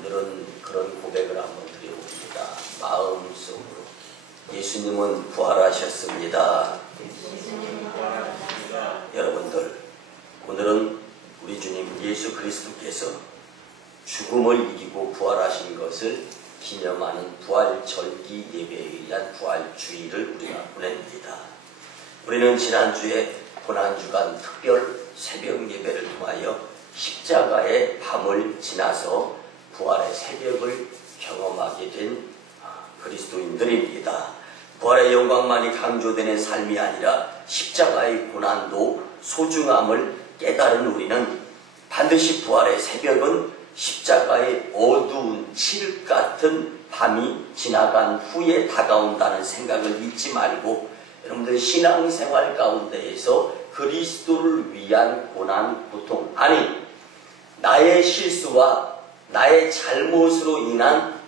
오늘은 그런 고백을 한번 드려봅니다. 마음속으로 예수님은 부활하셨습니다. 여러분들, 오늘은 우리 주님 예수 그리스도께서 죽음을 이기고 부활하신 것을 기념하는 부활절기 예배에 의한 부활주일을 우리가 보냅니다. 우리는 지난주에 고난주간 특별 새벽 예배를 통하여 십자가의 밤을 지나서 부활의 새벽을 경험하게 된 그리스도인들입니다. 부활의 영광만이 강조되는 삶이 아니라 십자가의 고난도 소중함을 깨달은 우리는 반드시 부활의 새벽은 십자가의 어두운 칠흑 같은 밤이 지나간 후에 다가온다는 생각을 잊지 말고, 여러분들 신앙생활 가운데에서 그리스도를 위한 고난, 고통, 아니 나의 실수와 나의 잘못으로 인한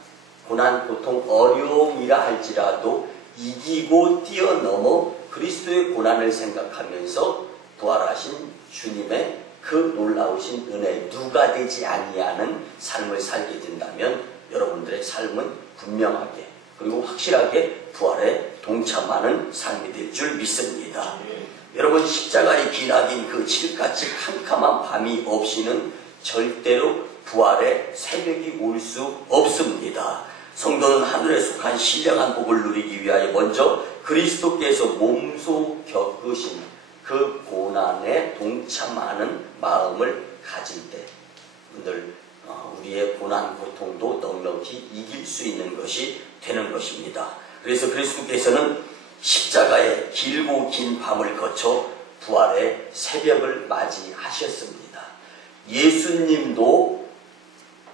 고난, 고통, 어려움이라 할지라도 이기고 뛰어넘어 그리스도의 고난을 생각하면서 부활하신 주님의 그 놀라우신 은혜 누가 되지 아니하는 삶을 살게 된다면 여러분들의 삶은 분명하게 그리고 확실하게 부활에 동참하는 삶이 될 줄 믿습니다. 여러분, 십자가의 기나긴 그 칠흑같이 캄캄한 밤이 없이는 절대로 부활의 새벽이 올 수 없습니다. 성도는 하늘에 속한 신령한 복을 누리기 위하여 먼저 그리스도께서 몸소 겪으신 그 고난에 동참하는 마음을 가질 때 우리의 고난, 고통도 넉넉히 이길 수 있는 것이 되는 것입니다. 그래서 그리스도께서는 십자가의 길고 긴 밤을 거쳐 부활의 새벽을 맞이하셨습니다. 예수님도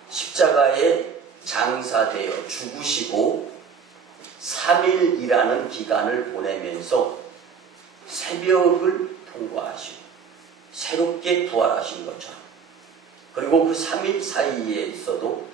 십자가에 장사되어 죽으시고 3일이라는 기간을 보내면서 새벽을 통과하시고 새롭게 부활하신 것처럼, 그리고 그 3일 사이에 있어도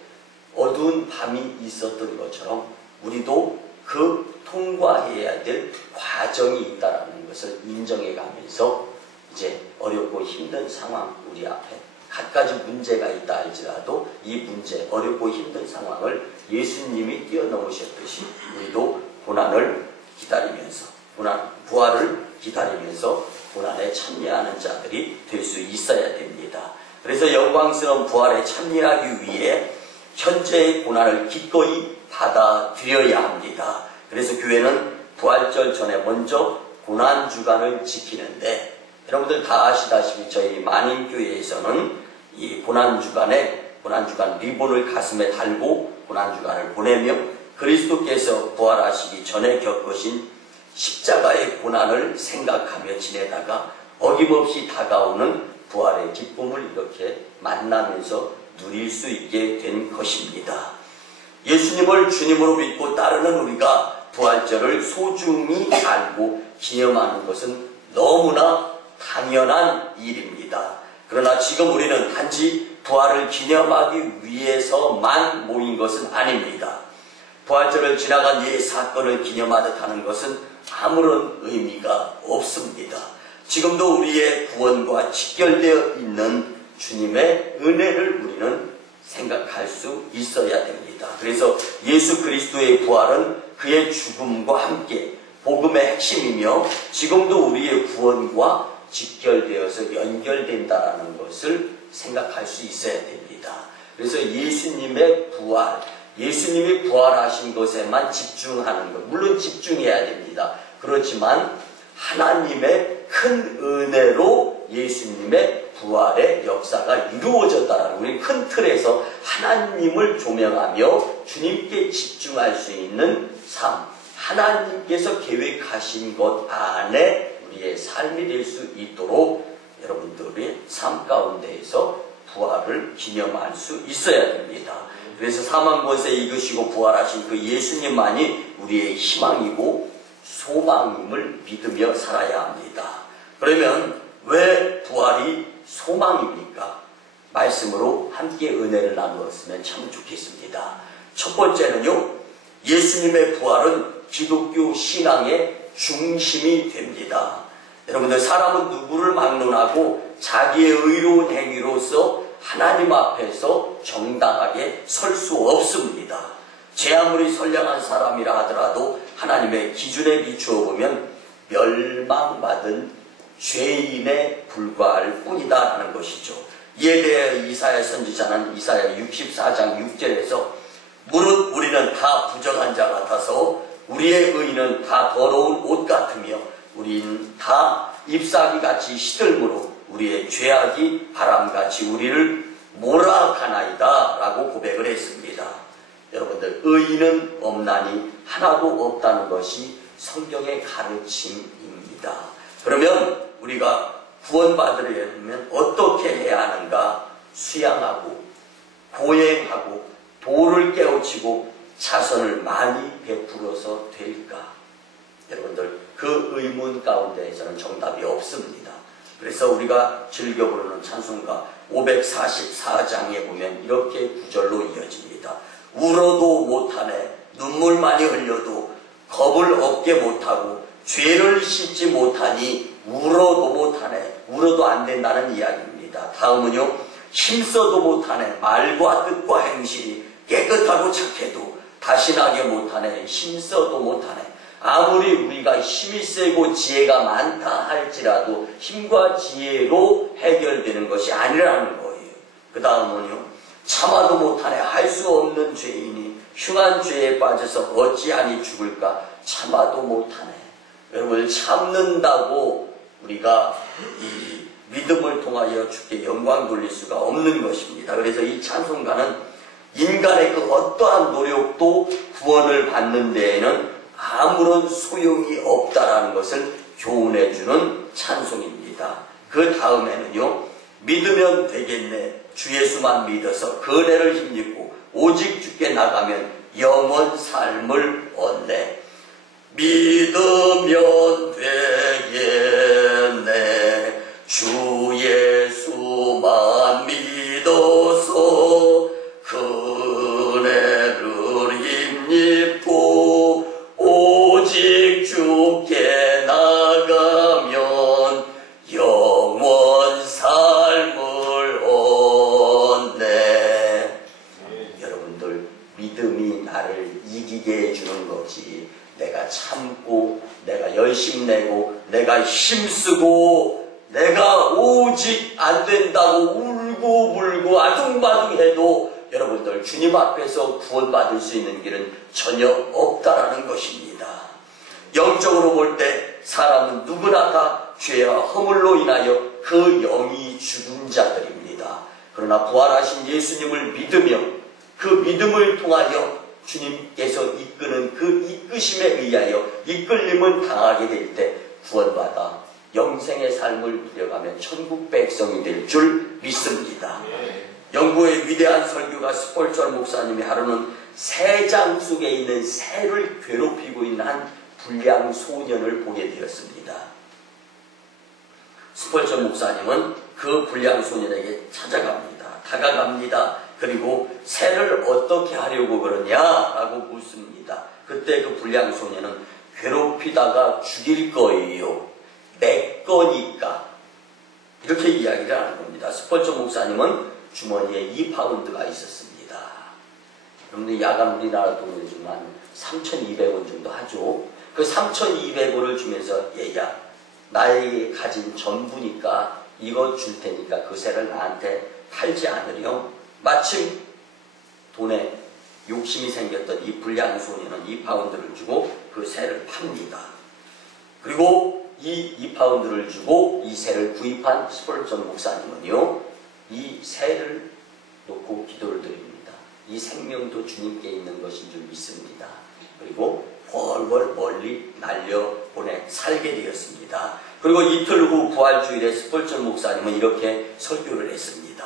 어두운 밤이 있었던 것처럼 우리도 그 통과해야 될 과정이 있다는 것을 인정해 가면서 이제 어렵고 힘든 상황, 우리 앞에 갖가지 문제가 있다 할지라도 이 문제, 어렵고 힘든 상황을 예수님이 뛰어넘으셨듯이 우리도 고난을 기다리면서, 부활을 기다리면서 고난에 참여하는 자들이 될 수 있어야 됩니다. 그래서 영광스러운 부활에 참여하기 위해 현재의 고난을 기꺼이 받아들여야 합니다. 그래서 교회는 부활절 전에 먼저 고난주간을 지키는데, 여러분들 다 아시다시피 저희 만인교회에서는 이 고난주간 리본을 가슴에 달고 고난주간을 보내며 그리스도께서 부활하시기 전에 겪으신 십자가의 고난을 생각하며 지내다가 어김없이 다가오는 부활의 기쁨을 이렇게 만나면서 누릴 수 있게 된 것입니다. 예수님을 주님으로 믿고 따르는 우리가 부활절을 소중히 알고 기념하는 것은 너무나 당연한 일입니다. 그러나 지금 우리는 단지 부활을 기념하기 위해서만 모인 것은 아닙니다. 부활절을 지나간 옛 사건을 기념하듯 하는 것은 아무런 의미가 없습니다. 지금도 우리의 구원과 직결되어 있는 주님의 은혜를 우리는 생각할 수 있어야 됩니다. 그래서 예수 그리스도의 부활은 그의 죽음과 함께 복음의 핵심이며 지금도 우리의 구원과 직결되어서 연결된다는 것을 생각할 수 있어야 됩니다. 그래서 예수님의 부활, 예수님이 부활하신 것에만 집중하는 것, 물론 집중해야 됩니다. 그렇지만 하나님의 큰 은혜로 예수님의 부활의 역사가 이루어졌다는, 우리 큰 틀에서 하나님을 조명하며 주님께 집중할 수 있는 삶, 하나님께서 계획하신 것 안에 우리의 삶이 될 수 있도록 여러분들의 삶 가운데에서 부활을 기념할 수 있어야 됩니다. 그래서 사망 권세 이기시고 부활하신 그 예수님만이 우리의 희망이고 소망임을 믿으며 살아야 합니다. 그러면 왜 부활이 소망입니까? 말씀으로 함께 은혜를 나누었으면 참 좋겠습니다. 첫 번째는요, 예수님의 부활은 기독교 신앙의 중심이 됩니다. 여러분들, 사람은 누구를 막론하고 자기의 의로운 행위로서 하나님 앞에서 정당하게 설 수 없습니다. 제 아무리 선량한 사람이라 하더라도 하나님의 기준에 비추어 보면 멸망받은 죄인에 불과할 뿐이다라는 것이죠. 이에 대해 이사야 선지자는 이사야 64장 6절에서 무릇 우리는 다 부정한 자 같아서 우리의 의는 다 더러운 옷 같으며 우리는 다 잎사귀같이 시들므로 우리의 죄악이 바람같이 우리를 몰아가나이다 라고 고백을 했습니다. 여러분들, 의인은 없나니 하나도 없다는 것이 성경의 가르침입니다. 그러면 우리가 구원받으려면 어떻게 해야 하는가? 수양하고 고행하고 도를 깨우치고 자선을 많이 베풀어서 될까? 여러분들, 그 의문 가운데에서는 정답이 없습니다. 그래서 우리가 즐겨 부르는 찬송가 544장에 보면 이렇게 구절로 이어집니다. 울어도 못하네, 눈물 많이 흘려도 겁을 얻게 못하고 죄를 씻지 못하니 울어도 못하네. 울어도 안 된다는 이야기입니다. 다음은요, 힘써도 못하네. 말과 뜻과 행실이 깨끗하고 착해도 다신하게 못하네. 힘써도 못하네. 아무리 우리가 힘이 세고 지혜가 많다 할지라도 힘과 지혜로 해결되는 것이 아니라는 거예요. 그 다음은요, 참아도 못하네. 할 수 없는 죄인이 흉한 죄에 빠져서 어찌하니 죽을까? 참아도 못하네. 여러분, 참는다고 우리가 이 믿음을 통하여 주께 영광 돌릴 수가 없는 것입니다. 그래서 이 찬송가는 인간의 그 어떠한 노력도 구원을 받는 데에는 아무런 소용이 없다라는 것을 교훈해주는 찬송입니다. 그 다음에는요, 믿으면 되겠네. 주 예수만 믿어서 그네를 힘입고 오직 주께 나가면 영원 삶을 얻네. 믿으면 되겠네. 주 예수만 믿어서 그네를 힘입고 오직 주께 나가면 영원 삶을 얻네. 여러분들, 믿음이 나를 이기게 해주는 거지, 내가 참고 내가 열심 내고 내가 힘쓰고 내가 오직 안 된다고 울고 불고 아둥바둥해도 여러분들, 주님 앞에서 구원받을 수 있는 길은 전혀 없다라는 것입니다. 영적으로 볼 때 사람은 누구나 다 죄와 허물로 인하여 그 영이 죽은 자들입니다. 그러나 부활하신 예수님을 믿으며 그 믿음을 통하여 주님께서 이끄는 그 이끄심에 의하여 이끌림을 당하게 될 때 구원받아 영생의 삶을 누려가며 천국 백성이 될 줄 믿습니다. 영국의 위대한 설교가 스폴전 목사님이 하루는 새장 속에 있는 새를 괴롭히고 있는 한 불량 소년을 보게 되었습니다. 스폴전 목사님은 그 불량 소년에게 찾아갑니다. 다가갑니다. 그리고 새를 어떻게 하려고 그러냐라고 묻습니다. 그때 그 불량 소년은 괴롭히다가 죽일 거예요. 내 거니까. 이렇게 이야기를 하는 겁니다. 스폴전 목사님은 주머니에 2파운드가 있었습니다. 여러분들, 야간 우리나라 돈으로 지금 한 3,200원 정도 하죠. 그 3,200원을 주면서, 얘야, 나에게 가진 전부니까 이거 줄 테니까 그 새를 나한테 팔지 않으렴. 마침 돈에 욕심이 생겼던 이 불량 소년은 2파운드를 주고 그 새를 팝니다. 그리고 이 2파운드를 주고 이 새를 구입한 스폴전 목사님은요, 이 새를 놓고 기도를 드립니다. 이 생명도 주님께 있는 것인 줄 믿습니다. 그리고 훨훨 멀리 날려보내 살게 되었습니다. 그리고 이틀 후 부활주일에 스폴전 목사님은 이렇게 설교를 했습니다.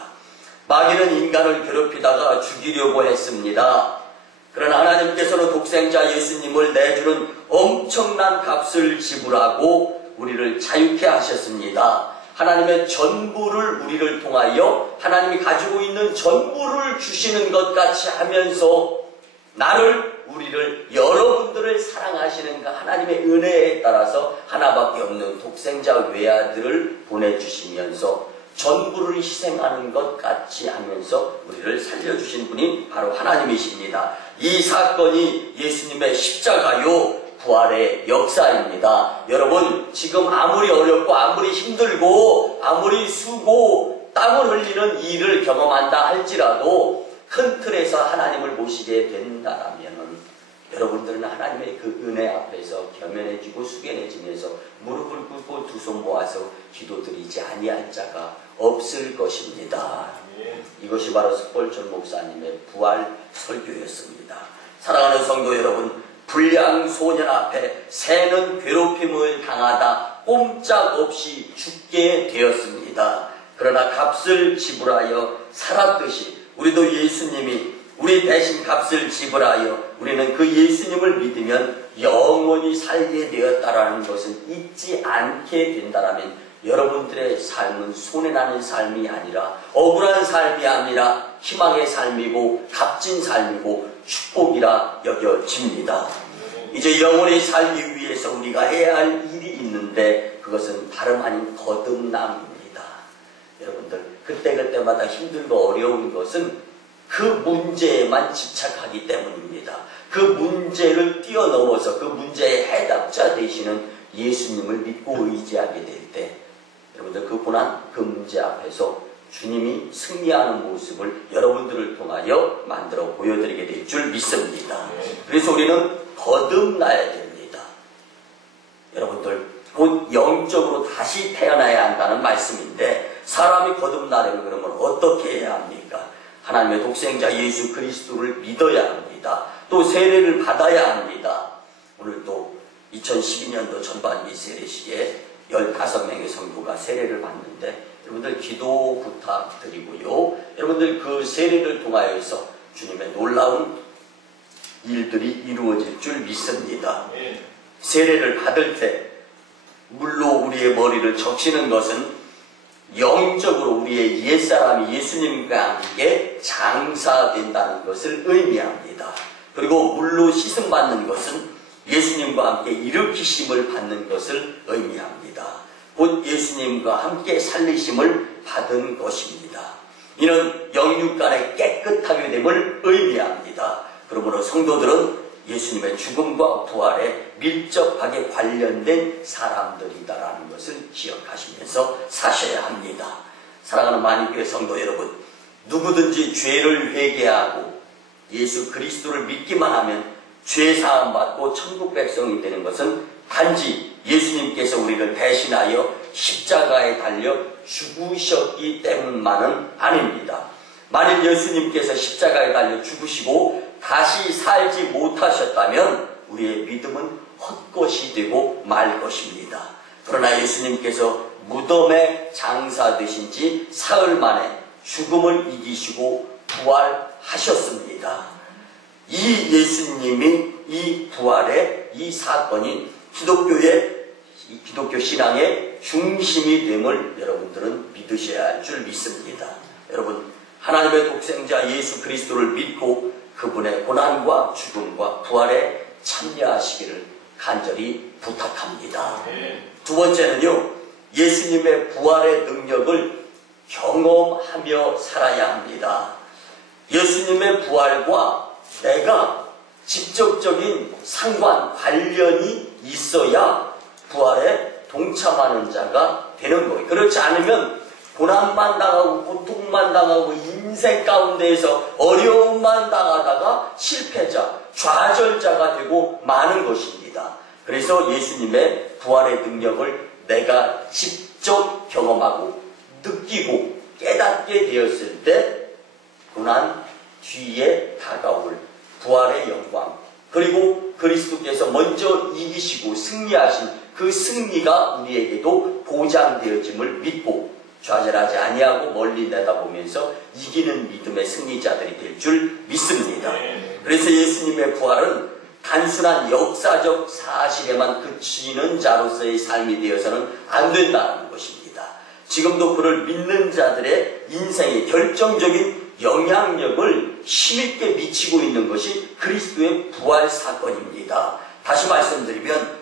마귀는 인간을 괴롭히다가 죽이려고 했습니다. 그러나 하나님께서는 독생자 예수님을 내주는 엄청난 값을 지불하고 우리를 자유케 하셨습니다. 하나님의 전부를 우리를 통하여 하나님이 가지고 있는 전부를 주시는 것 같이 하면서 우리를 여러분들을 사랑하시는 그 하나님의 은혜에 따라서 하나밖에 없는 독생자 외아들을 보내주시면서 전부를 희생하는 것 같이 하면서 우리를 살려주신 분이 바로 하나님이십니다. 이 사건이 예수님의 십자가요 부활의 역사입니다. 여러분, 지금 아무리 어렵고 아무리 힘들고 아무리 수고 땀을 흘리는 일을 경험한다 할지라도 큰 틀에서 하나님을 모시게 된다라면 여러분들은 하나님의 그 은혜 앞에서 겸연해지고 숙연해지면서 무릎을 꿇고 두 손 모아서 기도드리지 아니할 자가 없을 것입니다. 이것이 바로 석골철 목사님의 부활 설교였습니다. 사랑하는 성도 여러분, 불량 소년 앞에 새는 괴롭힘을 당하다 꼼짝없이 죽게 되었습니다. 그러나 값을 지불하여 살았듯이 우리도 예수님이 우리 대신 값을 지불하여 우리는 그 예수님을 믿으면 영원히 살게 되었다라는 것을 잊지 않게 된다라면 여러분들의 삶은 손해나는 삶이 아니라 억울한 삶이 아니라 희망의 삶이고 값진 삶이고 축복이라 여겨집니다. 이제 영원히 살기 위해서 우리가 해야 할 일이 있는데 그것은 다름 아닌 거듭남입니다. 여러분들 그때그때마다 힘들고 어려운 것은 그 문제에만 집착하기 때문입니다. 그 문제를 뛰어넘어서 그 문제의 해답자 되시는 예수님을 믿고 의지하게 될 때 여러분들 그 고난, 그 문제 앞에서 주님이 승리하는 모습을 여러분들을 통하여 만들어 보여드리게 될 줄 믿습니다. 그래서 우리는 거듭나야 됩니다. 여러분들 곧 영적으로 다시 태어나야 한다는 말씀인데 사람이 거듭나려면 그러면 어떻게 해야 합니까? 하나님의 독생자 예수 그리스도를 믿어야 합니다. 또 세례를 받아야 합니다. 오늘 또 2012년도 전반기 세례식에 15명의 성도가 세례를 받는데 여러분들 기도 부탁드리고요. 여러분들 그 세례를 통하여서 주님의 놀라운 일들이 이루어질 줄 믿습니다. 세례를 받을 때 물로 우리의 머리를 적시는 것은 영적으로 우리의 옛사람이 예수님과 함께 장사된다는 것을 의미합니다. 그리고 물로 씻음받는 것은 예수님과 함께 일으키심을 받는 것을 의미합니다. 곧 예수님과 함께 살리심을 받은 것입니다. 이는 영육간에 깨끗하게 됨을 의미합니다. 그러므로 성도들은 예수님의 죽음과 부활에 밀접하게 관련된 사람들이다라는 것을 기억하시면서 사셔야 합니다. 사랑하는 만인교회 성도 여러분, 누구든지 죄를 회개하고 예수 그리스도를 믿기만 하면 죄 사함 받고 천국 백성이 되는 것은 단지 예수님께서 우리를 대신하여 십자가에 달려 죽으셨기 때문만은 아닙니다. 만일 예수님께서 십자가에 달려 죽으시고 다시 살지 못하셨다면 우리의 믿음은 헛것이 되고 말 것입니다. 그러나 예수님께서 무덤에 장사되신 지 사흘 만에 죽음을 이기시고 부활하셨습니다. 이 예수님이 이 부활의 이 사건이 기독교 신앙의 중심이 됨을 여러분들은 믿으셔야 할 줄 믿습니다. 여러분, 하나님의 독생자 예수 그리스도를 믿고 그분의 고난과 죽음과 부활에 참여하시기를 간절히 부탁합니다. 두 번째는요, 예수님의 부활의 능력을 경험하며 살아야 합니다. 예수님의 부활과 내가 직접적인 상관, 관련이 있어야 부활에 동참하는 자가 되는 거예요. 그렇지 않으면 고난만 당하고 고통만 당하고 인생 가운데에서 어려움만 당하다가 실패자, 좌절자가 되고 마는 것입니다. 그래서 예수님의 부활의 능력을 내가 직접 경험하고 느끼고 깨닫게 되었을 때 고난 뒤에 다가올 부활의 영광, 그리고 그리스도께서 먼저 이기시고 승리하신 그 승리가 우리에게도 보장되어짐을 믿고 좌절하지 아니하고 멀리 내다보면서 이기는 믿음의 승리자들이 될 줄 믿습니다. 그래서 예수님의 부활은 단순한 역사적 사실에만 그치는 자로서의 삶이 되어서는 안 된다는 것입니다. 지금도 그를 믿는 자들의 인생에 결정적인 영향력을 힘있게 미치고 있는 것이 그리스도의 부활 사건입니다. 다시 말씀드리면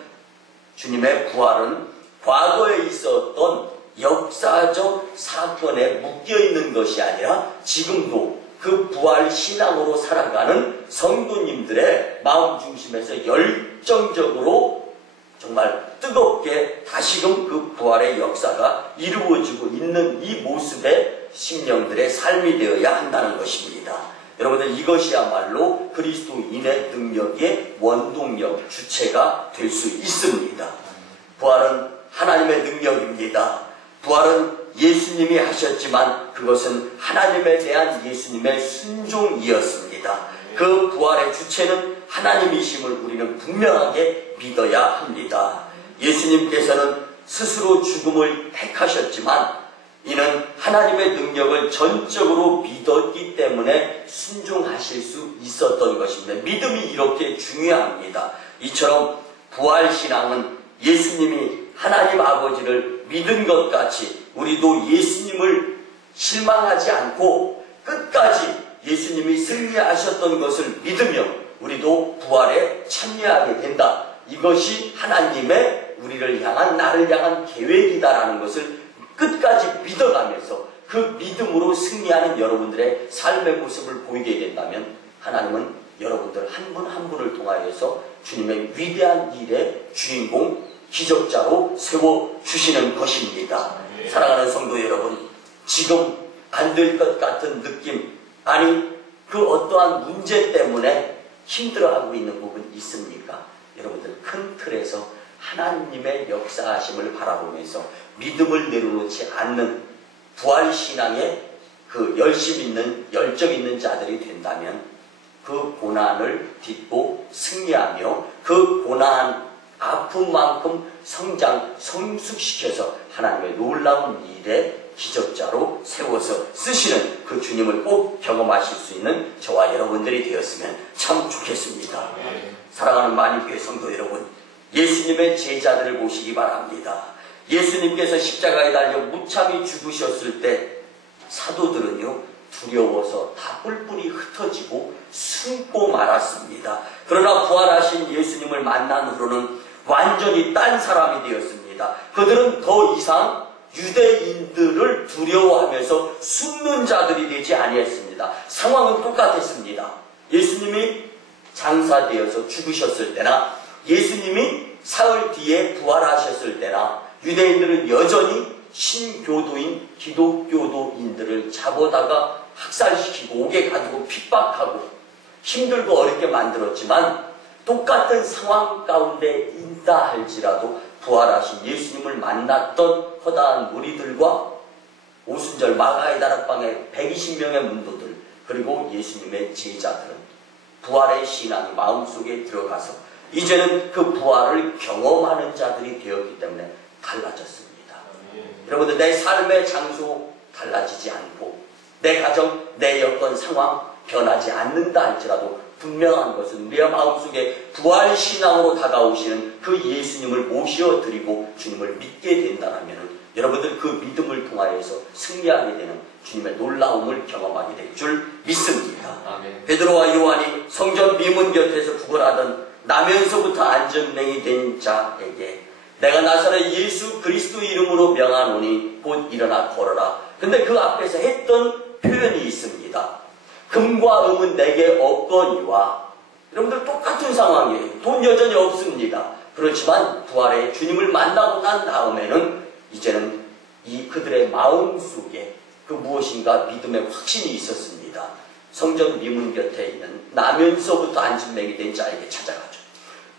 주님의 부활은 과거에 있었던 역사적 사건에 묶여있는 것이 아니라 지금도 그 부활 신앙으로 살아가는 성도님들의 마음 중심에서 열정적으로 정말 뜨겁게 다시금 그 부활의 역사가 이루어지고 있는 이 모습의 심령들의 삶이 되어야 한다는 것입니다. 여러분들, 이것이야말로 그리스도인의 능력의 원동력, 주체가 될 수 있습니다. 부활은 하나님의 능력입니다. 부활은 예수님이 하셨지만 그것은 하나님에 대한 예수님의 순종이었습니다. 그 부활의 주체는 하나님이심을 우리는 분명하게 믿어야 합니다. 예수님께서는 스스로 죽음을 택하셨지만 이는 하나님의 능력을 전적으로 믿었기 때문에 순종하실 수 있었던 것입니다. 믿음이 이렇게 중요합니다. 이처럼 부활신앙은 예수님이 하나님 아버지를 믿은 것 같이 우리도 예수님을 실망하지 않고 끝까지 예수님이 승리하셨던 것을 믿으며 우리도 부활에 참여하게 된다. 이것이 하나님의 우리를 향한, 나를 향한 계획이다라는 것을 끝까지 믿어가면서 그 믿음으로 승리하는 여러분들의 삶의 모습을 보이게 된다면 하나님은 여러분들 한 분 한 분을 통하여서 주님의 위대한 일의 주인공, 기적자로 세워주시는 것입니다. 사랑하는 성도 여러분, 지금 안 될 것 같은 느낌, 아니 그 어떠한 문제 때문에 힘들어하고 있는 부분 있습니까? 여러분들 큰 틀에서 하나님의 역사하심을 바라보면서 믿음을 내려놓지 않는 부활신앙에 그 열심 있는, 열정 있는 자들이 된다면 그 고난을 딛고 승리하며 그 고난, 아픔만큼 성숙시켜서 하나님의 놀라운 일에 기적자로 세워서 쓰시는 그 주님을 꼭 경험하실 수 있는 저와 여러분들이 되었으면 참 좋겠습니다. 사랑하는 만인교회 성도 여러분, 예수님의 제자들을 보시기 바랍니다. 예수님께서 십자가에 달려 무참히 죽으셨을 때 사도들은요 두려워서 다 뿔뿔이 흩어지고 숨고 말았습니다. 그러나 부활하신 예수님을 만난 후로는 완전히 딴 사람이 되었습니다. 그들은 더 이상 유대인들을 두려워하면서 숨는 자들이 되지 아니했습니다. 상황은 똑같았습니다. 예수님이 장사되어서 죽으셨을 때나 예수님이 사흘 뒤에 부활하셨을 때나 유대인들은 여전히 신교도인 기독교도인들을 잡아다가 학살시키고 옥에 가두고 핍박하고 힘들고 어렵게 만들었지만 똑같은 상황 가운데 있다 할지라도 부활하신 예수님을 만났던 허다한 무리들과 오순절 마가의 다락방의 120명의 문도들 그리고 예수님의 제자들은 부활의 신앙이 마음속에 들어가서 이제는 그 부활을 경험하는 자들이 되었기 때문에 달라졌습니다. 여러분들, 내 삶의 장소 달라지지 않고 내 가정, 내 여건, 상황 변하지 않는다 할지라도 분명한 것은 우리의 마음속에 부활신앙으로 다가오시는 그 예수님을 모셔드리고 주님을 믿게 된다면 여러분들 그 믿음을 통하여서 승리하게 되는 주님의 놀라움을 경험하게 될 줄 믿습니다. 아멘. 베드로와 요한이 성전 미문 곁에서 구걸하던 나면서부터 안전뱅이 된 자에게 내가 나사렛 예수 그리스도의 이름으로 명하노니 곧 일어나 걸어라. 근데 그 앞에서 했던 표현이 있습니다. 금과 은은 내게 없거니와. 여러분들 똑같은 상황이에요. 돈 여전히 없습니다. 그렇지만 부활의 주님을 만나고 난 다음에는 이제는 이 그들의 마음속에 그 무엇인가 믿음의 확신이 있었습니다. 성전 미문 곁에 있는 나면서부터 안진뱅이 된 자에게 찾아가죠.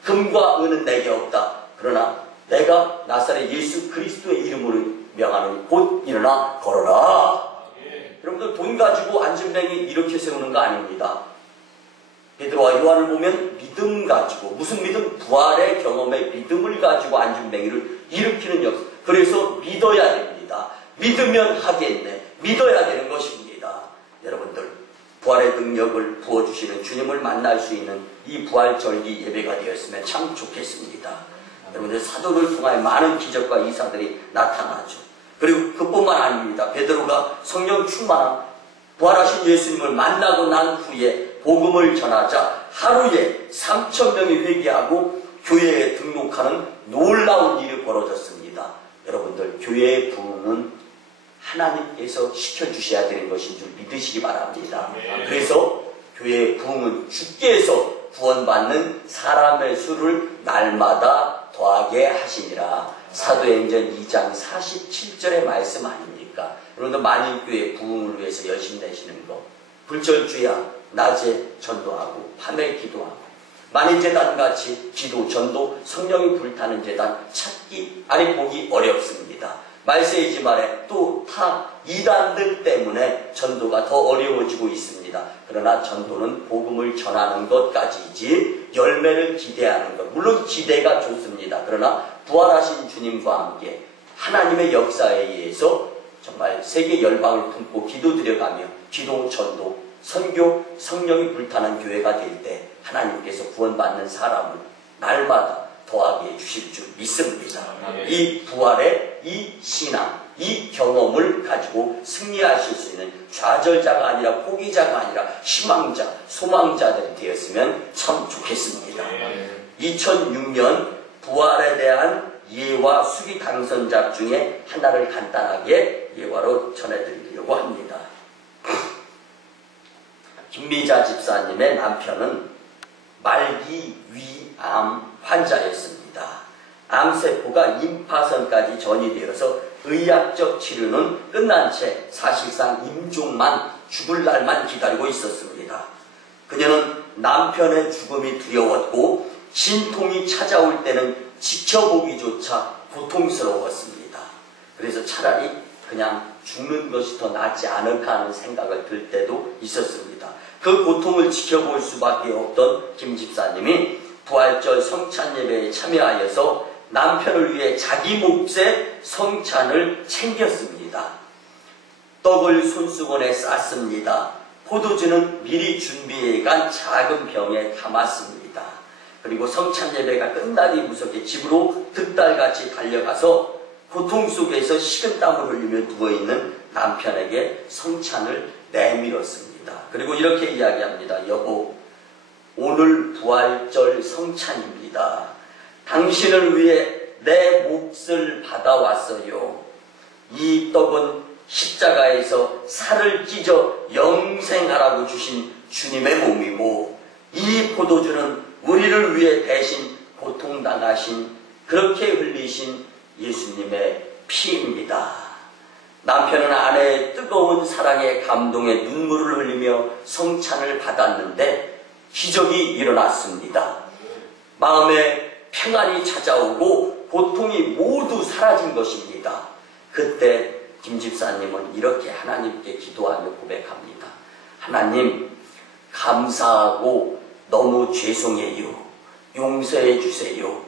금과 은은 내게 없다. 그러나 내가 나사렛 예수 그리스도의 이름으로 명하노니 곧 일어나 걸어라. 여러분들 돈 가지고 안진뱅이 이렇게 세우는 거 아닙니다. 베드로와 요한을 보면 믿음 가지고, 무슨 믿음? 부활의 경험에 믿음을 가지고 안진뱅이를 일으키는 역사. 그래서 믿어야 됩니다. 믿으면 하겠네. 믿어야 되는 것입니다. 여러분들, 부활의 능력을 부어주시는 주님을 만날 수 있는 이 부활절기 예배가 되었으면 참 좋겠습니다. 여러분들, 사도를 통하여 많은 기적과 이사들이 나타나죠. 그리고 그뿐만 아닙니다. 베드로가 성령 충만한 부활하신 예수님을 만나고 난 후에 복음을 전하자 하루에 3,000명이 회개하고 교회에 등록하는 놀라운 일이 벌어졌습니다. 여러분들 교회의 부흥은 하나님께서 시켜주셔야 되는 것인 줄 믿으시기 바랍니다. 그래서 교회의 부흥은 주께서 구원받는 사람의 수를 날마다 더하게 하시니라. 사도행전 2장 47절의 말씀 아닙니까? 여러분들 만인교회 부흥을 위해서 열심히 내시는 거, 불철주야 낮에 전도하고 밤에 기도하고 만인재단같이 기도, 전도, 성령이 불타는 재단 찾기, 아니 보기 어렵습니다. 말세이지 말에 또 타 이단들 때문에 전도가 더 어려워지고 있습니다. 그러나 전도는 복음을 전하는 것까지이지 열매를 기대하는 것, 물론 기대가 좋습니다. 그러나 부활하신 주님과 함께 하나님의 역사에 의해서 정말 세계 열방을 품고 기도드려가며 기도, 전도, 선교, 성령이 불타는 교회가 될 때 하나님께서 구원받는 사람을 날마다 더하게 해주실 줄 믿습니다. 이 부활의 이 신앙, 이 경험을 가지고 승리하실 수 있는 좌절자가 아니라 포기자가 아니라 희망자, 소망자들이 되었으면 참 좋겠습니다. 2006년 부활에 대한 예화 수기 당선자 중에 하나를 간단하게 예화로 전해드리려고 합니다. 김미자 집사님의 남편은 말기 위암 환자였습니다. 암세포가 임파선까지 전이되어서 의학적 치료는 끝난 채 사실상 임종만 죽을 날만 기다리고 있었습니다. 그녀는 남편의 죽음이 두려웠고 진통이 찾아올 때는 지켜보기조차 고통스러웠습니다. 그래서 차라리 그냥 죽는 것이 더 낫지 않을까 하는 생각을 들 때도 있었습니다. 그 고통을 지켜볼 수밖에 없던 김 집사님이 부활절 성찬 예배에 참여하여서 남편을 위해 자기 몫의 성찬을 챙겼습니다. 떡을 손수건에 쌌습니다. 포도주는 미리 준비해간 작은 병에 담았습니다. 그리고 성찬 예배가 끝나기 무섭게 집으로 득달같이 달려가서 고통 속에서 식은땀을 흘리며 누워있는 남편에게 성찬을 내밀었습니다. 그리고 이렇게 이야기합니다. 여보, 오늘 부활절 성찬입니다. 당신을 위해 내 몫을 받아왔어요. 이 떡은 십자가에서 살을 찢어 영생하라고 주신 주님의 몸이고, 이 포도주는 우리를 위해 대신 고통당하신, 그렇게 흘리신 예수님의 피입니다. 남편은 아내의 뜨거운 사랑에 감동의 눈물을 흘리며 성찬을 받았는데 기적이 일어났습니다. 마음에 평안이 찾아오고 고통이 모두 사라진 것입니다. 그때 김 집사님은 이렇게 하나님께 기도하며 고백합니다. 하나님, 감사하고 너무 죄송해요. 용서해 주세요.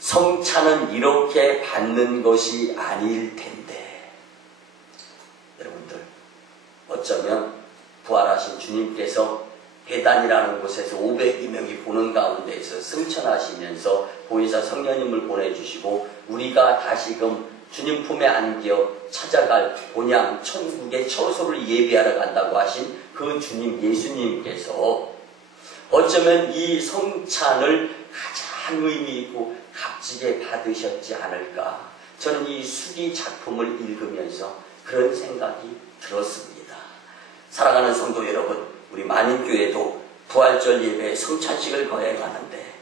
성찬은 이렇게 받는 것이 아닐 텐데. 여러분들, 어쩌면 부활하신 주님께서 배단이라는 곳에서 502명이 보는 가운데에서 승천하시면서 보혜사 성령님을 보내주시고 우리가 다시금 주님 품에 안겨 찾아갈 본향 천국의 처소를 예비하러 간다고 하신 그 주님 예수님께서 어쩌면 이 성찬을 가장 의미 있고 값지게 받으셨지 않을까. 저는 이 수기 작품을 읽으면서 그런 생각이 들었습니다. 사랑하는 성도 여러분, 우리 만인교회도 부활절 예배에 성찬식을 거행하는데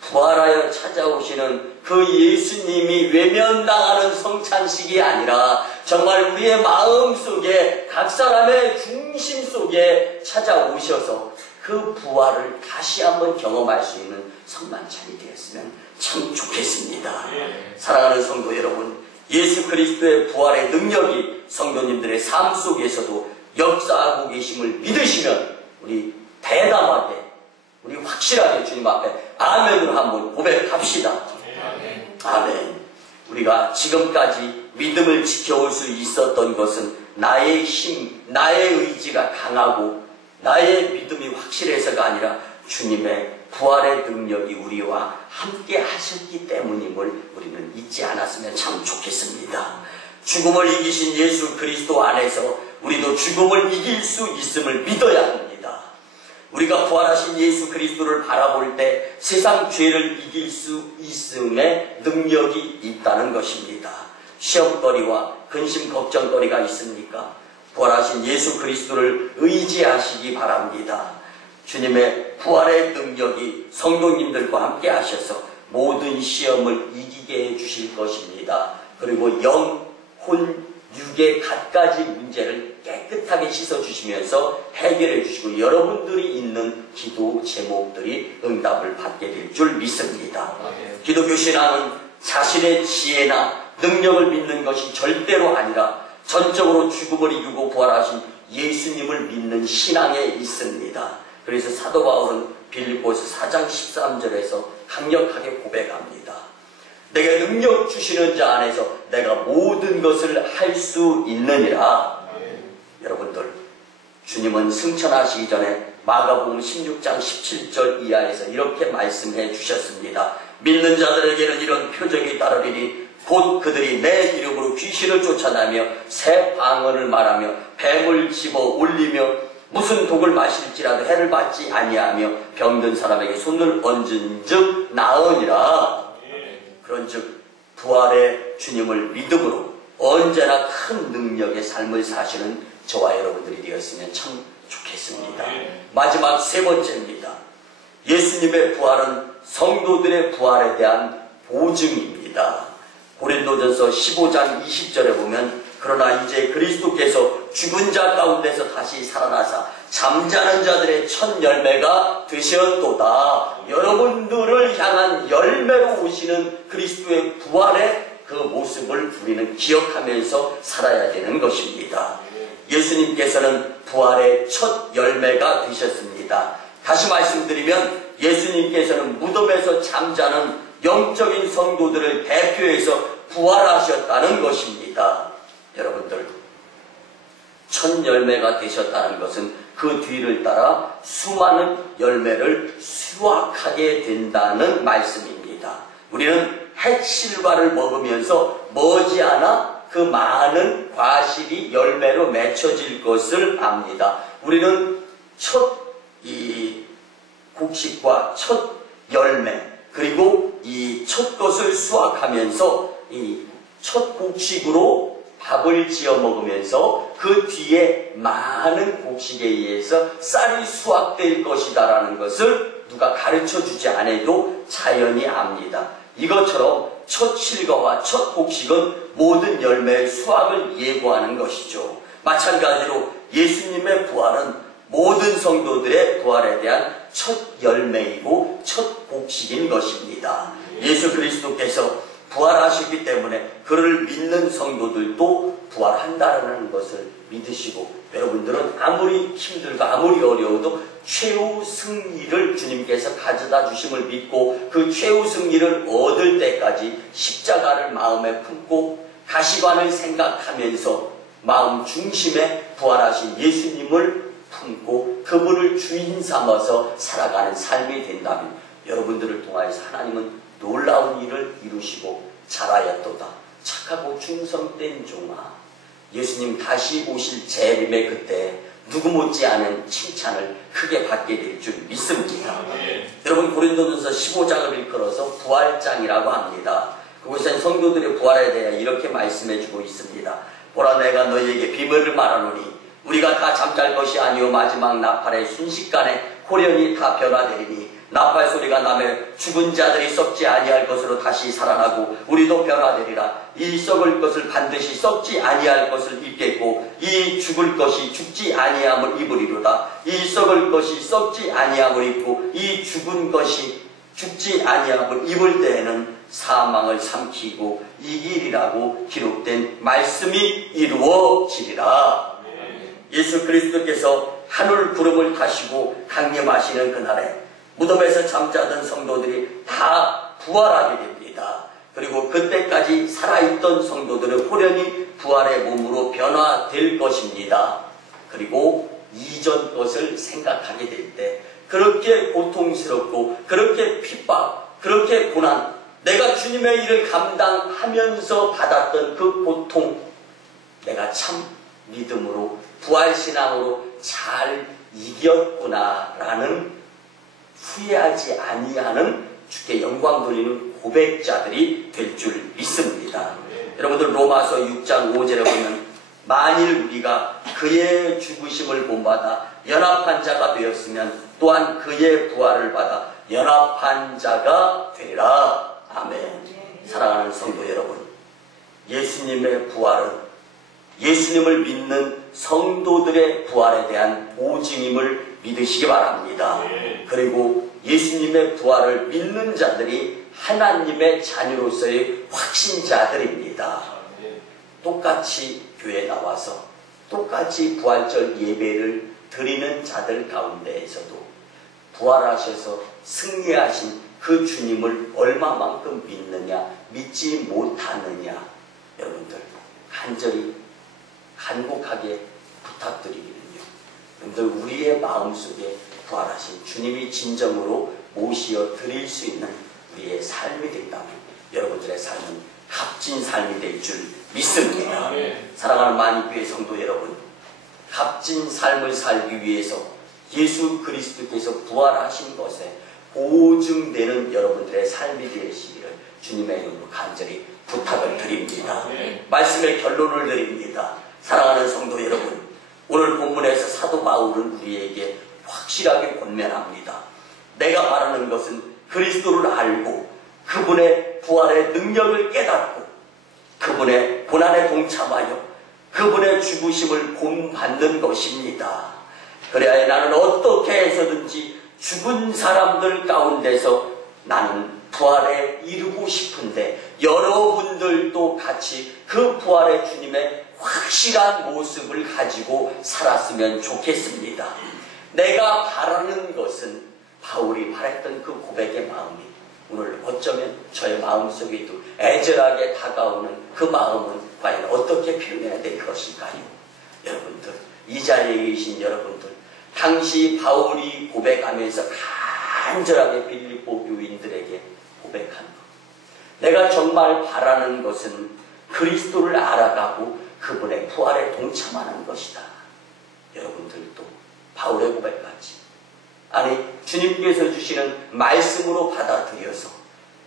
부활하여 찾아오시는 그 예수님이 외면당하는 성찬식이 아니라 정말 우리의 마음 속에 각 사람의 중심 속에 찾아오셔서 그 부활을 다시 한번 경험할 수 있는 성만찬이 되었으면 참 좋겠습니다. 사랑하는 성도 여러분, 예수 그리스도의 부활의 능력이 성도님들의 삶 속에서도 역사하고 계심을 믿으시면 우리 대담하게, 우리 확실하게 주님 앞에 아멘으로 한번 고백합시다. 아멘. 우리가 지금까지 믿음을 지켜올 수 있었던 것은 나의 힘, 나의 의지가 강하고 나의 믿음이 확실해서가 아니라 주님의 부활의 능력이 우리와 함께 하셨기 때문임을 우리는 잊지 않았으면 참 좋겠습니다. 죽음을 이기신 예수 그리스도 안에서 우리도 죽음을 이길 수 있음을 믿어야 합니다. 우리가 부활하신 예수 그리스도를 바라볼 때 세상 죄를 이길 수 있음의 능력이 있다는 것입니다. 시험거리와 근심 걱정거리가 있습니까? 부활하신 예수 그리스도를 의지하시기 바랍니다. 주님의 부활의 능력이 성도님들과 함께 하셔서 모든 시험을 이기게 해주실 것입니다. 그리고 영, 혼, 육의 갖가지 문제를 깨끗하게 씻어주시면서 해결해 주시고 여러분들이 있는 기도 제목들이 응답을 받게 될 줄 믿습니다. 기독교 신앙은 자신의 지혜나 능력을 믿는 것이 절대로 아니라 전적으로 죽음을 이기고 부활하신 예수님을 믿는 신앙에 있습니다. 그래서 사도 바울은 빌립보서 4장 13절에서 강력하게 고백합니다. 내게 능력 주시는 자 안에서 내가 모든 것을 할 수 있느니라. 여러분들, 주님은 승천하시기 전에 마가복음 16장 17절 이하에서 이렇게 말씀해 주셨습니다. 믿는 자들에게는 이런 표적이 따르리니 곧 그들이 내 이름으로 귀신을 쫓아내며 새 방언을 말하며 뱀을 집어 올리며 무슨 독을 마실지라도 해를 받지 아니하며 병든 사람에게 손을 얹은 즉 나으니라. 그런즉 부활의 주님을 믿음으로 언제나 큰 능력의 삶을 사시는 저와 여러분들이 되었으면 참 좋겠습니다. 마지막 세 번째입니다. 예수님의 부활은 성도들의 부활에 대한 보증입니다. 고린도전서 15장 20절에 보면 그러나 이제 그리스도께서 죽은 자 가운데서 다시 살아나사 잠자는 자들의 첫 열매가 되셨도다. 여러분들을 향한 열매로 오시는 그리스도의 부활의 그 모습을 우리는 기억하면서 살아야 되는 것입니다. 예수님께서는 부활의 첫 열매가 되셨습니다. 다시 말씀드리면 예수님께서는 무덤에서 잠자는 영적인 성도들을 대표해서 부활하셨다는 것입니다. 여러분들, 첫 열매가 되셨다는 것은 그 뒤를 따라 수많은 열매를 수확하게 된다는 말씀입니다. 우리는 핵실과를 먹으면서 머지않아 그 많은 과실이 열매로 맺혀질 것을 압니다. 우리는 첫 곡식과 첫 열매, 그리고 이 첫 것을 수확하면서 이 첫 곡식으로 밥을 지어 먹으면서 그 뒤에 많은 곡식에 의해서 쌀이 수확될 것이다라는 것을 누가 가르쳐 주지 않아도 자연히 압니다. 이것처럼 첫 실과와 첫 곡식은 모든 열매의 수확을 예고하는 것이죠. 마찬가지로 예수님의 부활은 모든 성도들의 부활에 대한 첫 열매이고 첫 곡식인 것입니다. 예수 그리스도께서 부활하셨기 때문에 그를 믿는 성도들도 부활한다는 것을 믿으시고, 여러분들은 아무리 힘들고 아무리 어려워도 최후 승리를 주님께서 가져다 주심을 믿고 그 최후 승리를 얻을 때까지 십자가를 마음에 품고 가시관을 생각하면서 마음 중심에 부활하신 예수님을 품고 그분을 주인 삼아서 살아가는 삶이 된다면 여러분들을 통하여서 하나님은 놀라운 일을 이루시고 잘하였도다. 착하고 충성된 종아, 예수님 다시 오실 재림의 그때 누구 못지않은 칭찬을 크게 받게 될 줄 믿습니다. 여러분, 고린도전서 15장을 일컬어서 부활장이라고 합니다. 그곳엔 성도들의 부활에 대해 이렇게 말씀해주고 있습니다. 보라, 내가 너희에게 비밀을 말하노니 우리가 다 잠잘 것이 아니오 마지막 나팔의 순식간에 호련히 다 변화되리니 나팔 소리가 나며 죽은 자들이 썩지 아니할 것으로 다시 살아나고 우리도 변화되리라. 이 썩을 것을 반드시 썩지 아니할 것을 입겠고 이 죽을 것이 죽지 아니함을 입으리로다. 이 썩을 것이 썩지 아니함을 입고 이 죽은 것이 죽지 아니함을 입을 때에는 사망을 삼키고 이기리라고 기록된 말씀이 이루어지리라. 예수 그리스도께서 하늘 구름을 타시고 강림하시는 그날에 무덤에서 잠자던 성도들이 다 부활하게 됩니다. 그리고 그때까지 살아있던 성도들은 호련히 부활의 몸으로 변화될 것입니다. 그리고 이전 것을 생각하게 될 때 그렇게 고통스럽고 그렇게 핍박, 그렇게 고난, 내가 주님의 일을 감당하면서 받았던 그 고통, 내가 참 믿음으로 부활신앙으로 잘 이겼구나라는 후회하지 아니하는 주께 영광 돌리는 고백자들이 될 줄 믿습니다. 여러분들 로마서 6장 5절에 보면 만일 우리가 그의 죽으심을 본받아 연합한 자가 되었으면 또한 그의 부활을 받아 연합한 자가 되리라. 아멘. 사랑하는 성도 여러분, 예수님의 부활은 예수님을 믿는 성도들의 부활에 대한 보증임을 믿으시기 바랍니다. 그리고 예수님의 부활을 믿는 자들이 하나님의 자녀로서의 확신자들입니다. 똑같이 교회에 나와서 똑같이 부활절 예배를 드리는 자들 가운데에서도 부활하셔서 승리하신 그 주님을 얼마만큼 믿느냐, 믿지 못하느냐, 여러분들 간절히 간곡하게 부탁드리거든요. 여러분들 우리의 마음속에 부활하신 주님이 진정으로 모시어 드릴 수 있는 우리의 삶이 된다면 여러분들의 삶은 값진 삶이 될 줄 믿습니다. 사랑하는 만인교회 성도 여러분, 값진 삶을 살기 위해서 예수 그리스도께서 부활하신 것에 보증되는 여러분들의 삶이 되시기를 주님의 이름으로 간절히 부탁을 드립니다. 말씀의 결론을 드립니다. 사랑하는 성도 여러분, 오늘 본문에서 사도 바울은 우리에게 확실하게 권면합니다. 내가 바라는 것은 그리스도를 알고 그분의 부활의 능력을 깨닫고 그분의 고난에 동참하여 그분의 죽으심을 본받는 것입니다. 그래야 나는 어떻게 해서든지 죽은 사람들 가운데서 나는 부활에 이르고 싶은데 여러분들도 같이 그 부활의 주님의 확실한 모습을 가지고 살았으면 좋겠습니다. 내가 바라는 것은 바울이 바랬던 그 고백의 마음이 오늘 어쩌면 저의 마음속에도 애절하게 다가오는 그 마음은 과연 어떻게 표현해야 될 것일까요? 여러분들, 이 자리에 계신 여러분들, 당시 바울이 고백하면서 간절하게 빌립보 교인들에게 고백한 것, 내가 정말 바라는 것은 그리스도를 알아가고 그분의 부활에 동참하는 것이다. 여러분들도 바울의 고백같이, 아니 주님께서 주시는 말씀으로 받아들여서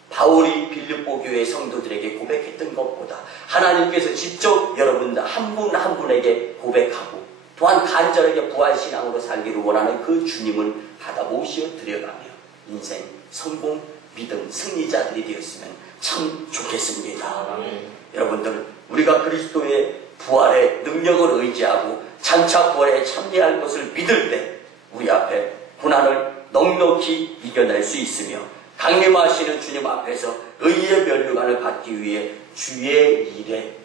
바울이 빌립보 교회 성도들에게 고백했던 것보다 하나님께서 직접 여러분들 한 분 한 분에게 고백하고 또한 간절하게 부활신앙으로 살기를 원하는 그 주님을 받아 모시어 드려가며 인생 성공, 믿음, 승리자들이 되었으면 참 좋겠습니다. 여러분들, 우리가 그리스도의 부활의 능력을 의지하고 장차 부활에 참여할 것을 믿을 때 우리 앞에 고난을 넉넉히 이겨낼 수 있으며 강림하시는 주님 앞에서 의의 면류관을 받기 위해 주의 일에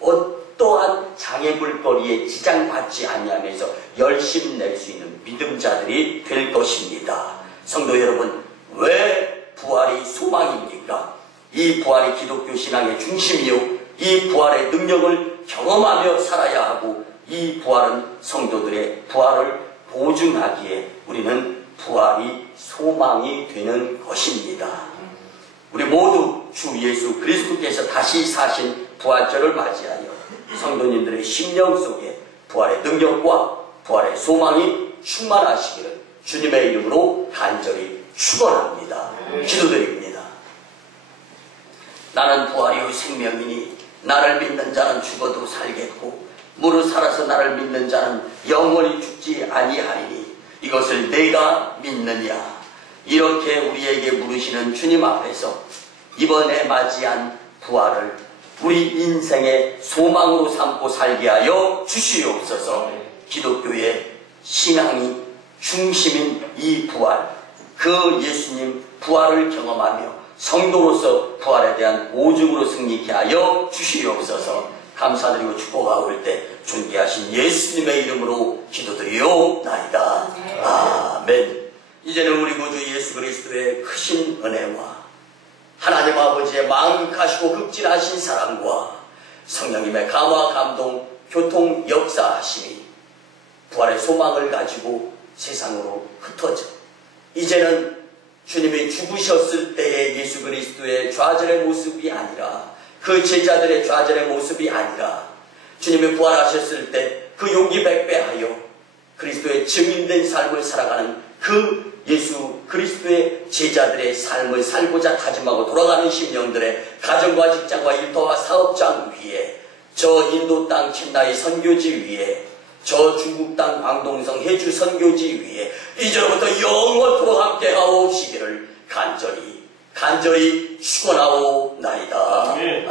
어떠한 장애물거리에 지장받지 아니하면서 열심 낼 수 있는 믿음자들이 될 것입니다. 성도 여러분, 왜 부활이 소망입니까? 이 부활이 기독교 신앙의 중심이요, 이 부활의 능력을 경험하며 살아야 하고 이 부활은 성도들의 부활을 보증하기에 우리는 부활이 소망이 되는 것입니다. 우리 모두 주 예수 그리스도께서 다시 사신 부활절을 맞이하여 성도님들의 심령 속에 부활의 능력과 부활의 소망이 충만하시기를 주님의 이름으로 간절히 축원합니다. 기도드립니다. 나는 부활이요 생명이니 나를 믿는 자는 죽어도 살겠고 무릇 살아서 나를 믿는 자는 영원히 죽지 아니하리니 이것을 내가 믿느냐? 이렇게 우리에게 물으시는 주님 앞에서 이번에 맞이한 부활을 우리 인생의 소망으로 삼고 살게 하여 주시옵소서. 기독교의 신앙이 중심인 이 부활, 그 예수님 부활을 경험하며 성도로서 부활에 대한 오중으로 승리케 하여 주시옵소서. 감사드리고 축복하올 때 존귀하신 예수님의 이름으로 기도드리옵나이다. 아멘. 이제는 우리 구주 예수 그리스도의 크신 은혜와 하나님 아버지의 망극하시고 극진하신 사랑과 성령님의 감화 감동 교통 역사하심이 부활의 소망을 가지고 세상으로 흩어져 이제는 주님이 죽으셨을 때의 예수 그리스도의 좌절의 모습이 아니라 그 제자들의 좌절의 모습이 아니라 주님이 부활하셨을 때 그 용기 백배하여 그리스도의 증인된 삶을 살아가는 그 예수 그리스도의 제자들의 삶을 살고자 다짐하고 돌아가는 심령들의 가정과 직장과 일터와 사업장 위에, 저 인도 땅 챈나이 선교지 위에, 저 중국 땅 광동성 해주 선교지 위에 이제부터 영원토록 함께 하옵시기를 간절히 축원하옵나이다. 아멘.